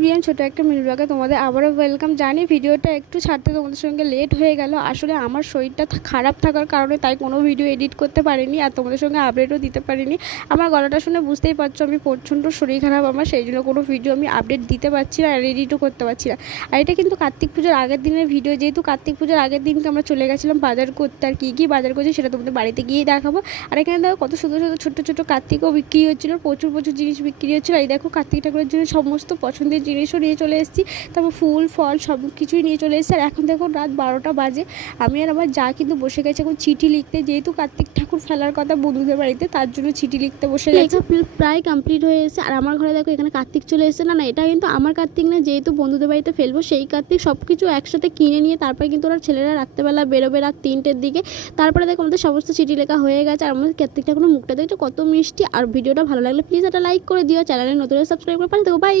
Everyone, ছোটো একটা মিল ব্লগে তোমাদের আবারও ওয়েলকাম। জানি ভিডিওটা একটু ছাড়তে তোমাদের সঙ্গে লেট হয়ে গেল। আসলে আমার শরীরটা খারাপ থাকার কারণে তাই কোনো ভিডিও এডিট করতে পারিনি আর তোমাদের সঙ্গে আপডেটও দিতে পারিনি। আমার গলাটা শুনে বুঝতেই পারছো আমি প্রচণ্ড শরীর খারাপ আমার, সেই জন্য কোনো ভিডিও আমি আপডেট দিতে পারছি না আর এডিটও করতে পারছি না। আর এটা কিন্তু কার্তিক পুজোর আগের দিনের ভিডিও, যেহেতু কার্তিক পুজোর আগের দিনকে আমরা চলে গেছিলাম বাজার করতে। আর কী বাজার করছি সেটা তোমাদের বাড়িতে গিয়েই দেখাবো। আর এখানে দেখো কত সুন্দর সুন্দর ছোটো ছোটো কার্তিকও বিক্রি হচ্ছিলো, প্রচুর জিনিস বিক্রি হচ্ছিলো। এই দেখো কার্তিক ঠাকুরের জন্য সমস্ত পছন্দের জিনিসও নিয়ে চলে এসেছি, তারপর ফুল ফল সব কিছুই নিয়ে চলে এসেছি। আর এখন দেখো রাত 12টা বাজে, আমি আর আমার যা কিন্তু বসে গেছে এখন চিঠি লিখতে, যেহেতু কার্তিক ঠাকুর ফেলার কথা বন্ধুদের বাড়িতে, তার জন্য চিঠি লিখতে বসে গেছে। প্রায় কমপ্লিট হয়ে এসেছে। আর আমার ঘরে দেখো এখানে কার্তিক চলে এসেছে। না এটা কিন্তু আমার কার্তিক না, যেহেতু বন্ধুদের বাড়িতে ফেলবো সেই কার্তিক। সব কিছু একসাথে কিনে নিয়ে তারপরে কিন্তু ওরা ছেলেরা রাত্রেবেলা বেরোবে রাত 3টের দিকে। তারপরে দেখো আমাদের সমস্ত চিঠি লেখা হয়ে গেছে। আর আমাদের কার্তিক ঠাকুরের মুখটা দেখছো কত মিষ্টি। আর ভিডিওটা ভালো লাগলে প্লিজ একটা লাইক করে দিও, চ্যানেলে নতুন সাবস্ক্রাইব করে পাঠিয়ে দেবো। বাই।